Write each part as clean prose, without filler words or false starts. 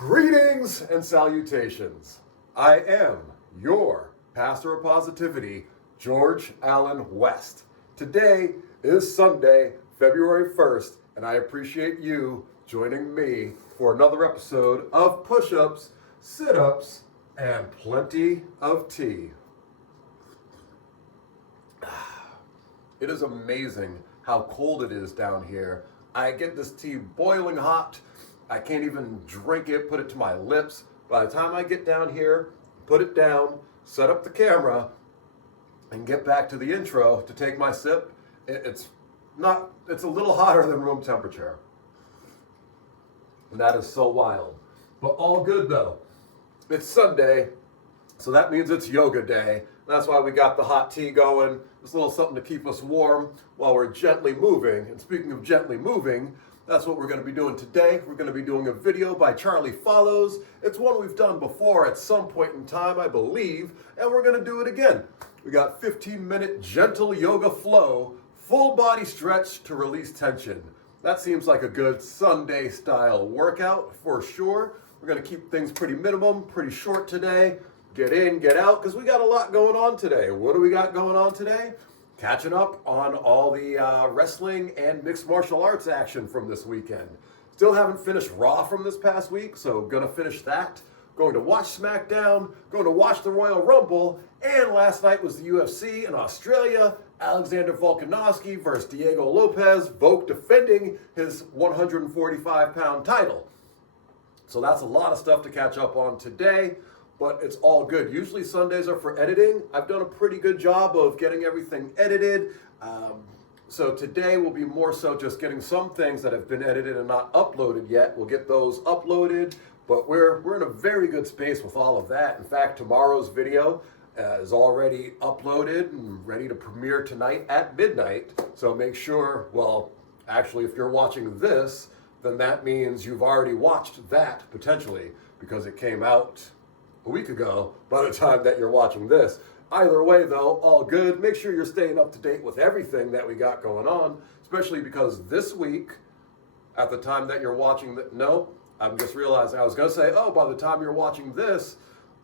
Greetings and salutations. I am your pastor of positivity, George Allen West. Today is Sunday, February 1st, and I appreciate you joining me for another episode of Push-Ups, Sit-Ups, and Plenty of Tea. It is amazing how cold it is down here. I get this tea boiling hot. I can't even drink it, put it to my lips. By the time I get down here, put it down, set up the camera, and get back to the intro to take my sip, it's a little hotter than room temperature. And that is so wild. But all good though. It's Sunday, so that means it's yoga day. That's why we got the hot tea going. Just a little something to keep us warm while we're gently moving. And speaking of gently moving, that's what we're going to be doing today. We're going to be doing a video by Charlie Follows. It's one we've done before at some point in time, I believe, and we're going to do it again. We got 15-minute gentle yoga flow, full body stretch to release tension. That seems like a good Sunday style workout for sure. We're going to keep things pretty minimum, pretty short today. Get in, get out, because we got a lot going on today. What do we got going on today? Catching up on all the wrestling and mixed martial arts action from this weekend. Still haven't finished Raw from this past week, so gonna finish that. Going to watch SmackDown, going to watch the Royal Rumble, and last night was the UFC in Australia. Alexander Volkanovski versus Diego Lopez, Volk defending his 145-pound title. So that's a lot of stuff to catch up on today. But it's all good. Usually Sundays are for editing. I've done a pretty good job of getting everything edited. So today will be more so just getting some things that have been edited and not uploaded yet. We'll get those uploaded, but we're in a very good space with all of that. In fact, tomorrow's video is already uploaded and ready to premiere tonight at midnight. So make sure, well, actually, if you're watching this, then that means you've already watched that potentially because it came out a week ago by the time that you're watching this. Either way though, all good. Make sure you're staying up to date with everything that we got going on, especially because this week, at the time that you're watching I'm just realizing I was gonna say, by the time you're watching this,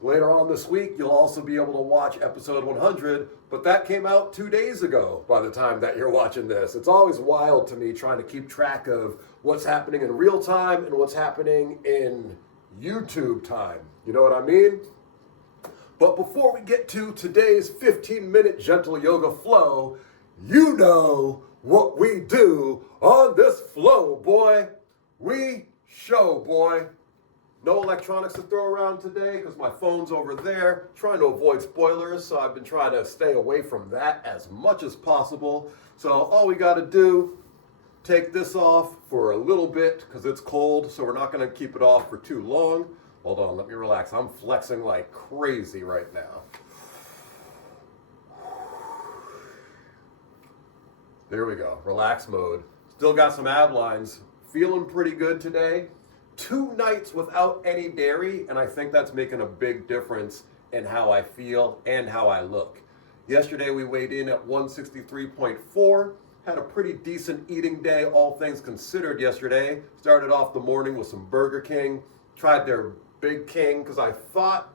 later on this week, you'll also be able to watch episode 100, but that came out 2 days ago by the time that you're watching this. It's always wild to me trying to keep track of what's happening in real time and what's happening in YouTube time. You know what I mean? But before we get to today's 15-minute gentle yoga flow, you know what we do on this flow, boy. We show, boy. No electronics to throw around today because my phone's over there. Trying to avoid spoilers, so I've been trying to stay away from that as much as possible. So all we got to do, take this off for a little bit because it's cold, so we're not going to keep it off for too long. Hold on, let me relax. I'm flexing like crazy right now. There we go, relax mode. Still got some ab lines. Feeling pretty good today. 2 nights without any dairy, and I think that's making a big difference in how I feel and how I look. Yesterday we weighed in at 163.4. Had a pretty decent eating day, all things considered yesterday. Started off the morning with some Burger King. Tried their Big King because I thought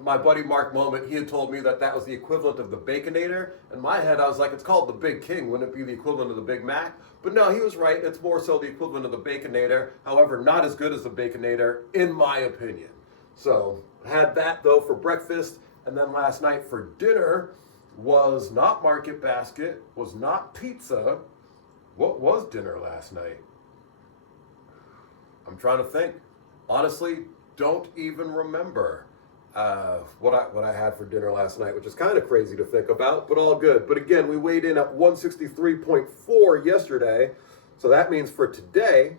my buddy Mark Moment, he had told me that was the equivalent of the Baconator. In my head, I was like, it's called the Big King. Wouldn't it be the equivalent of the Big Mac? But no, he was right. It's more so the equivalent of the Baconator. However, not as good as the Baconator, in my opinion. So, had that, though, for breakfast. And then last night for dinner was not Market Basket, was not pizza. What was dinner last night? I'm trying to think. Honestly, don't even remember what I had for dinner last night, which is kind of crazy to think about, but all good. But again, we weighed in at 163.4 yesterday, so that means for today,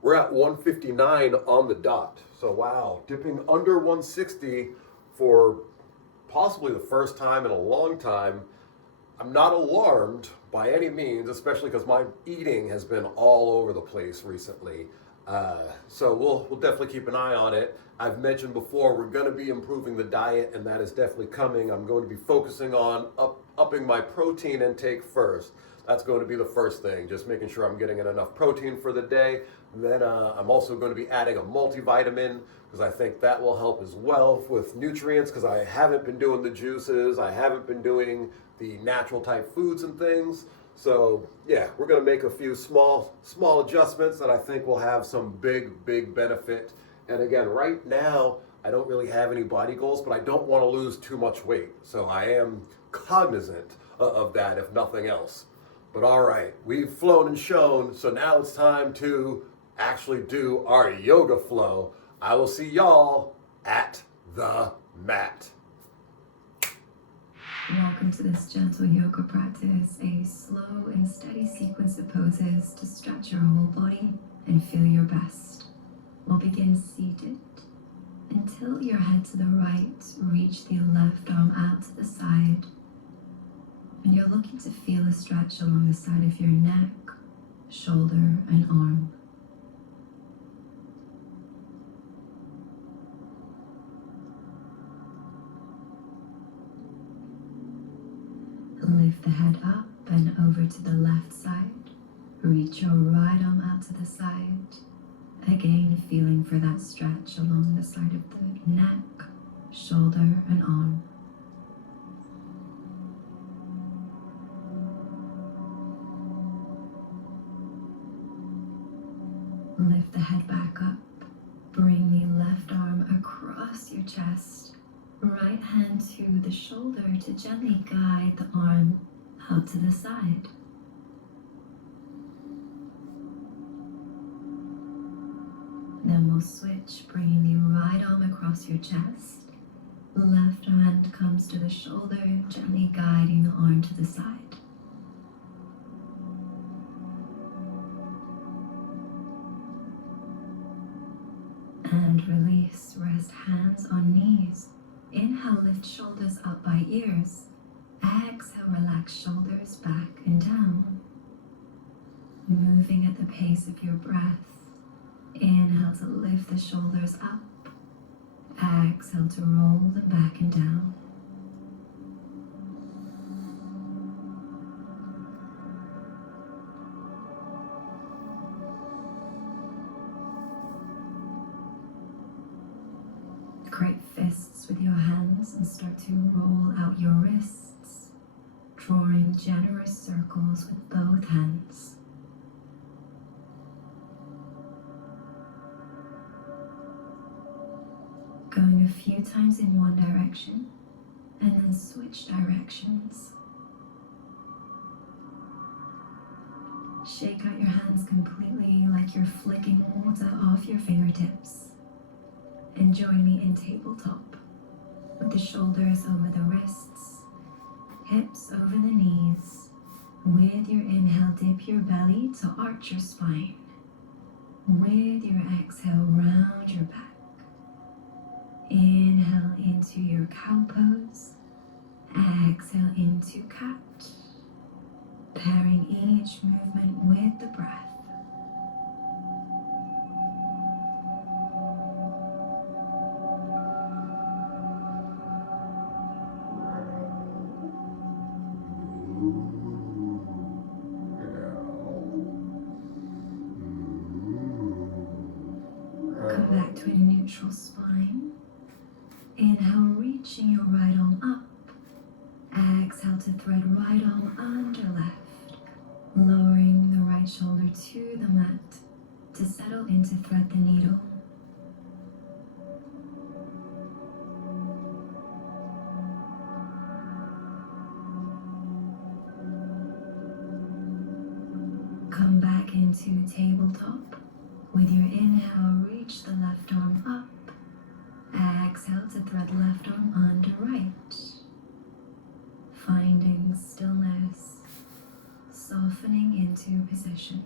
we're at 159 on the dot. So wow, dipping under 160 for possibly the first time in a long time. I'm not alarmed by any means, especially because my eating has been all over the place recently. So we'll definitely keep an eye on it. I've mentioned before, we're going to be improving the diet, and that is definitely coming. I'm going to be focusing on upping my protein intake first. That's going to be the first thing, just making sure I'm getting in enough protein for the day. Then I'm also going to be adding a multivitamin because I think that will help as well with nutrients because I haven't been doing the juices, I haven't been doing the natural type foods and things. So yeah, we're going to make a few small adjustments that I think will have some big benefit. And again, right now I don't really have any body goals, but I don't want to lose too much weight. So I am cognizant of that, if nothing else. But all right, we've flown and shown, so now it's time to actually do our yoga flow. I will see y'all at the mat. Welcome to this gentle yoga practice, a slow and steady sequence of poses to stretch your whole body and feel your best. We'll begin seated. Until your head to the right, reach the left arm out to the side. And you're looking to feel a stretch along the side of your neck, shoulder, and arm. Lift the head up and over to the left side. Reach your right arm out to the side. Again, feeling for that stretch along the side of the neck, shoulder, and arm. Lift the head back up. Bring the left arm across your chest. Right hand to the shoulder to gently guide the arm out to the side. Then we'll switch, bringing the right arm across your chest. Left hand comes to the shoulder, gently guiding the arm to the side. And release, rest hands on knees. Inhale, lift shoulders up by ears. Exhale, relax shoulders back and down. Moving at the pace of your breath. Inhale to lift the shoulders up. Exhale to roll them back and down. Create fists with your hands and start to roll out your wrists, drawing generous circles with both hands. Going a few times in one direction and then switch directions. Shake out your hands completely like you're flicking water off your fingertips. And join me in tabletop with the shoulders over the wrists, hips over the knees. With your inhale, dip your belly to arch your spine. With your exhale, round your back. Inhale into your cow pose. Exhale into cat. Pairing each movement with the breath. Come back to a neutral spine. Inhale, reaching your right arm up. Exhale to thread right arm under left. Lowering the right shoulder to the mat to settle into thread the needle. Come back into tabletop. With your inhale, reach the left arm up. Exhale to thread left arm under right. Finding stillness, softening into position.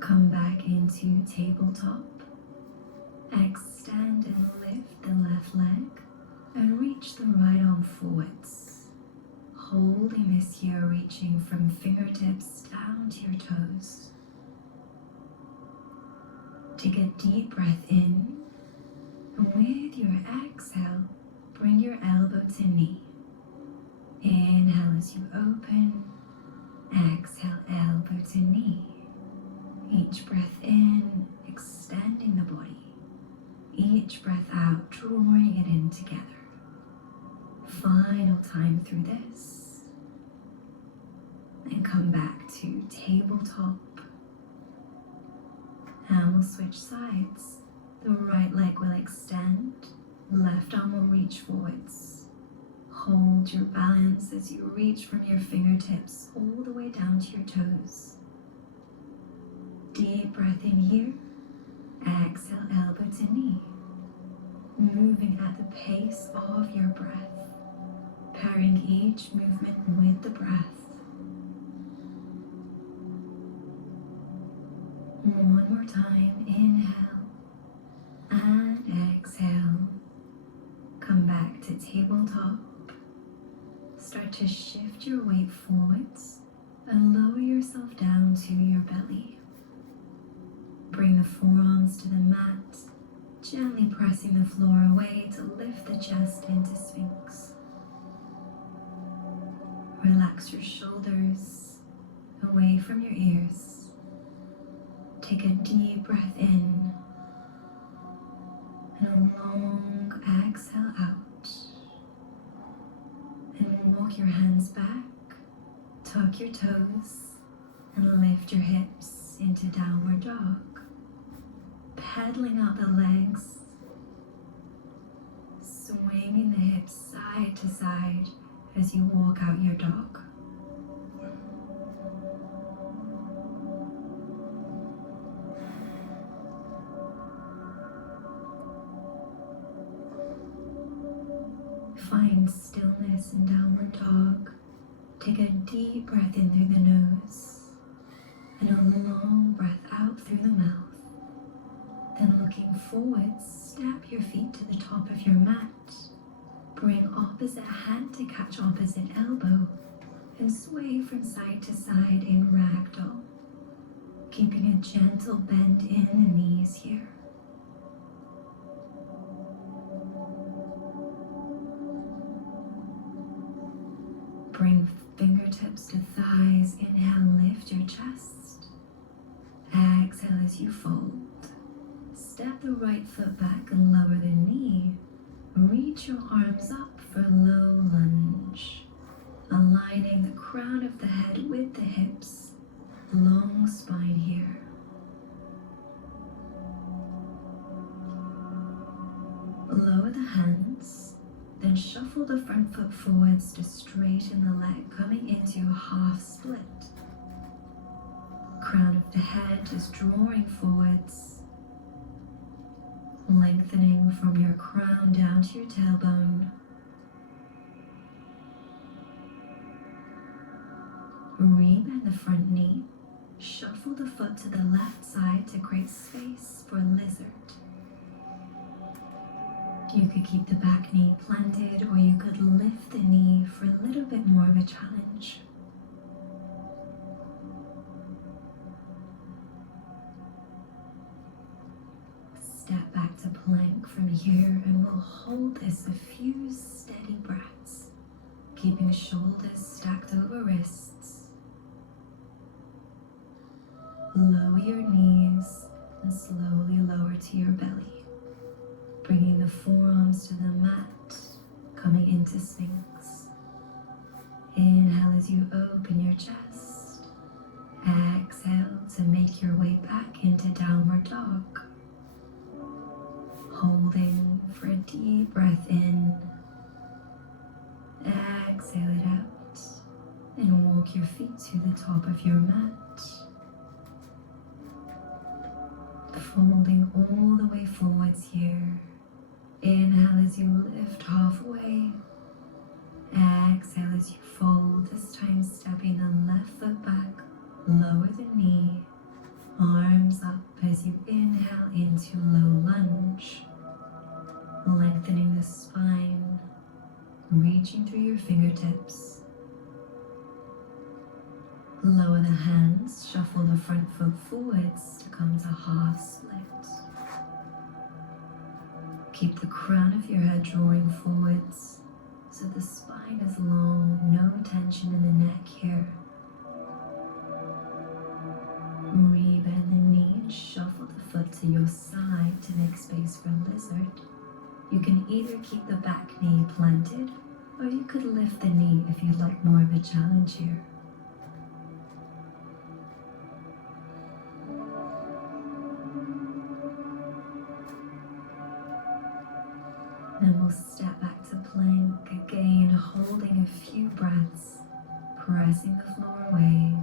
Come back into tabletop. Extend and lift the left leg and reach the right arm forwards. Holding this here, reaching from fingertips down to your toes. Take a deep breath in, and with your exhale, bring your elbow to knee. Inhale as you open, exhale elbow to knee. Each breath in, extending the body. Each breath out, drawing it in together. Final time through this. And come back to tabletop. And we'll switch sides. The right leg will extend, left arm will reach forwards. Hold your balance as you reach from your fingertips all the way down to your toes. Deep breath in here. Exhale, elbow to knee. Moving at the pace of your breath. Pairing each movement with the breath. One more time, inhale and exhale. Come back to tabletop. Start to shift your weight forwards and lower yourself down to your belly. Bring the forearms to the mat, gently pressing the floor away to lift the chest into Sphinx. Relax your shoulders away from your ears. Take a deep breath in and a long exhale out. And walk your hands back, tuck your toes, and lift your hips into downward dog. Pedaling out the legs, swinging the hips side to side as you walk out your dog. Find stillness in downward dog. Take a deep breath in through the nose and a long breath out through the mouth. Then looking forward, step your feet to the top of your mat. Bring opposite hand to catch opposite elbow and sway from side to side in ragdoll, keeping a gentle bend in the knees here. Bring fingertips to thighs. Inhale, lift your chest. Exhale as you fold. Step the right foot back and lower the knee. Reach your arms up for low lunge. Aligning the crown of the head with the hips. Long spine here. Lower the hands. Then shuffle the front foot forwards to straighten the leg, coming into a half split. Crown of the head just drawing forwards, lengthening from your crown down to your tailbone. Rebend the front knee, shuffle the foot to the left side to create space for lizard. You could keep the back knee planted, or you could lift the knee for a little bit more of a challenge. Step back to plank from here, and we'll hold this a few steady breaths, keeping shoulders stacked over wrists. Lower your knees and slowly lower to your belly. Bringing the forearms to the mat, coming into Sphinx. Inhale as you open your chest. Exhale to make your way back into downward dog. Holding for a deep breath in. Exhale it out. And walk your feet to the top of your mat. Folding all the way forwards here. Inhale as you lift halfway. Exhale as you fold, this time stepping the left foot back, lower the knee, arms up as you inhale into low lunge. Lengthening the spine, reaching through your fingertips. Lower the hands, shuffle the front foot forwards to come becomes a half split. Keep the crown of your head drawing forwards so the spine is long, no tension in the neck here. Rebend the knee and shuffle the foot to your side to make space for lizard. You can either keep the back knee planted, or you could lift the knee if you'd like more of a challenge here. Then we'll step back to plank again, holding a few breaths, pressing the floor away.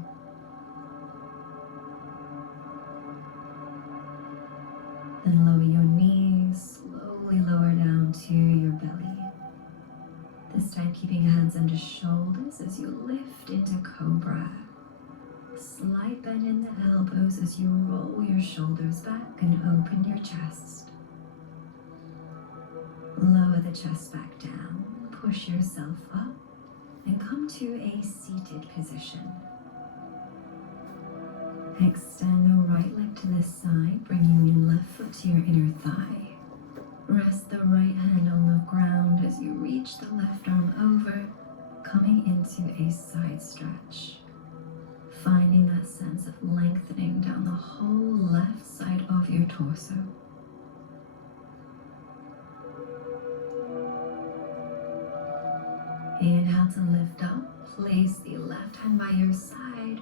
Then lower your knees, slowly lower down to your belly. This time keeping hands under shoulders as you lift into cobra. Slight bend in the elbows as you roll your shoulders back and open your chest. Lower the chest back down, push yourself up, and come to a seated position. Extend the right leg to the side, bringing your left foot to your inner thigh. Rest the right hand on the ground as you reach the left arm over, coming into a side stretch. Finding that sense of lengthening down the whole left side of your torso. Inhale to lift up, place the left hand by your side,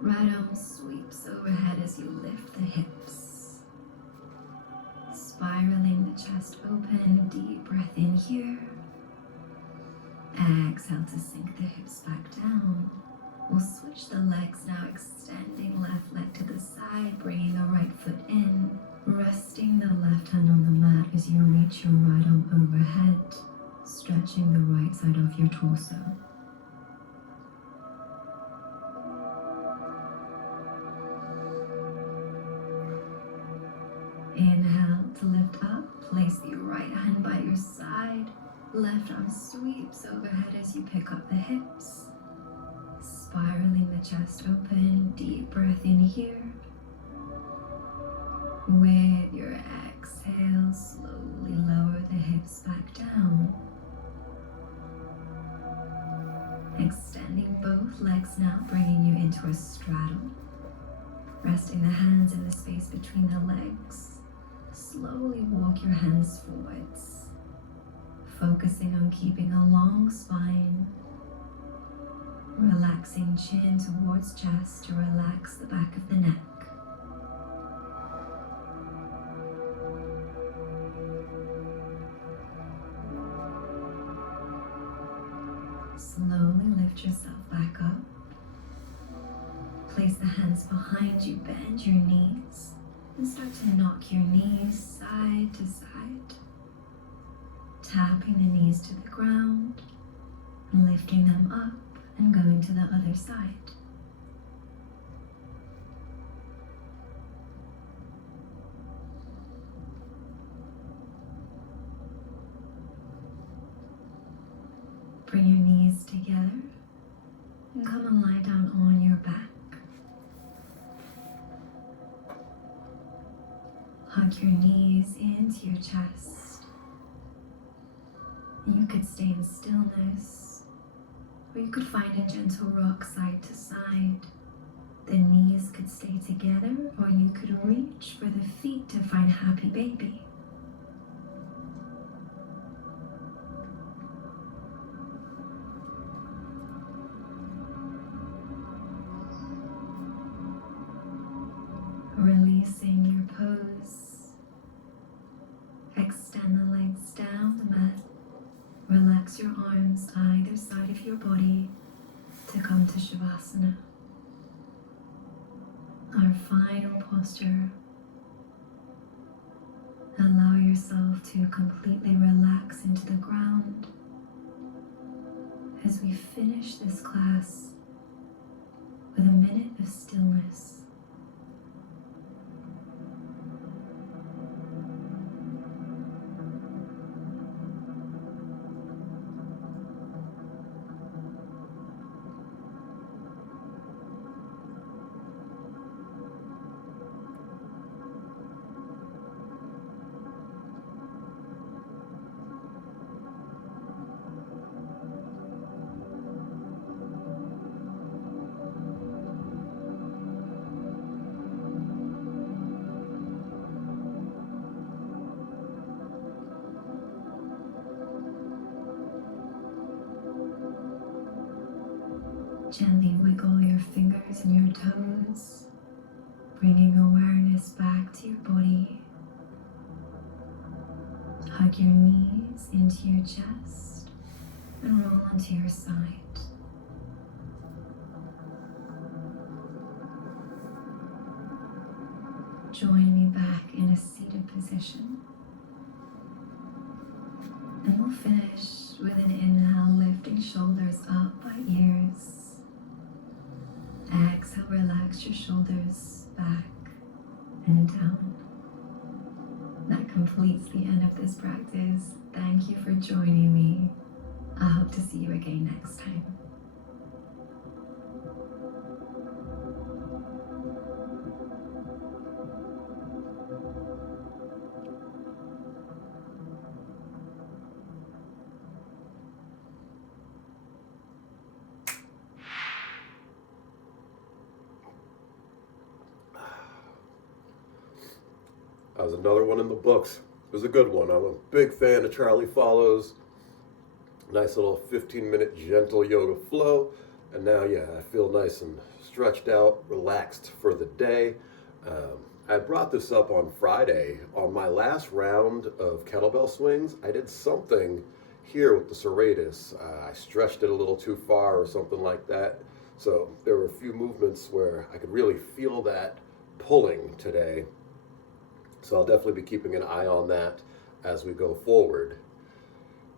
right arm sweeps overhead as you lift the hips. Spiraling the chest open, deep breath in here. Exhale to sink the hips back down. We'll switch the legs now, extending left leg to the side, bringing the right foot in, resting the left hand on the mat as you reach your right arm overhead, stretching the right side of your torso. Inhale to lift up, place the right hand by your side, left arm sweeps overhead as you pick up the hips. Spiraling the chest open, deep breath in here. With your exhale, slowly lower the hips back down. Extending both legs now, bringing you into a straddle. Resting the hands in the space between the legs. Slowly walk your hands forwards. Focusing on keeping a long spine. Relaxing chin towards chest to relax the back of the neck. Slowly lift yourself back up. Place the hands behind you, bend your knees, and start to knock your knees side to side. Tapping the knees to the ground, and lifting them up and going to the other side. Bring your knees together and come and lie down on your back. Hug your knees into your chest. You could stay in stillness, or you could find a gentle rock side to side. The knees could stay together, or you could reach for the feet to find happy baby. Releasing your pose. Extend the legs down the mat. Relax your arms either side of your body to come to Shavasana. Our final posture. Allow yourself to completely relax into the ground as we finish this class with a minute of stillness. Gently wiggle your fingers and your toes, bringing awareness back to your body. Hug your knees into your chest and roll onto your side. Join me back in a seated position. And we'll finish with an inhale, lifting shoulders up by ears. Exhale, relax your shoulders back and down. That completes the end of this practice. Thank you for joining me. I hope to see you again next time. That was another one in the books. It was a good one. I'm a big fan of Charlie Fallow's. Nice little 15-minute gentle yoga flow. And now, yeah, I feel nice and stretched out, relaxed for the day. I brought this up on Friday. On my last round of kettlebell swings, I did something here with the serratus. I stretched it a little too far or something like that. So there were a few movements where I could really feel that pulling today. So I'll definitely be keeping an eye on that as we go forward.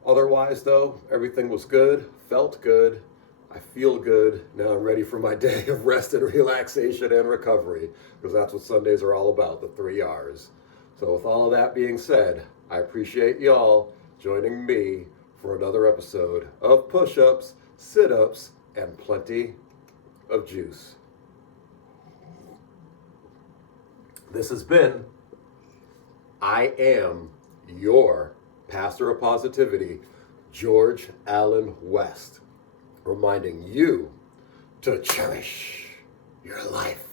Otherwise, though, everything was good, felt good, I feel good. Now I'm ready for my day of rest and relaxation and recovery, because that's what Sundays are all about, the 3 R's. So with all of that being said, I appreciate y'all joining me for another episode of Push-Ups, Sit-Ups, and plenty of juice. This has been I Am Your Pastor of Positivity, George Allen West, reminding you to cherish your life.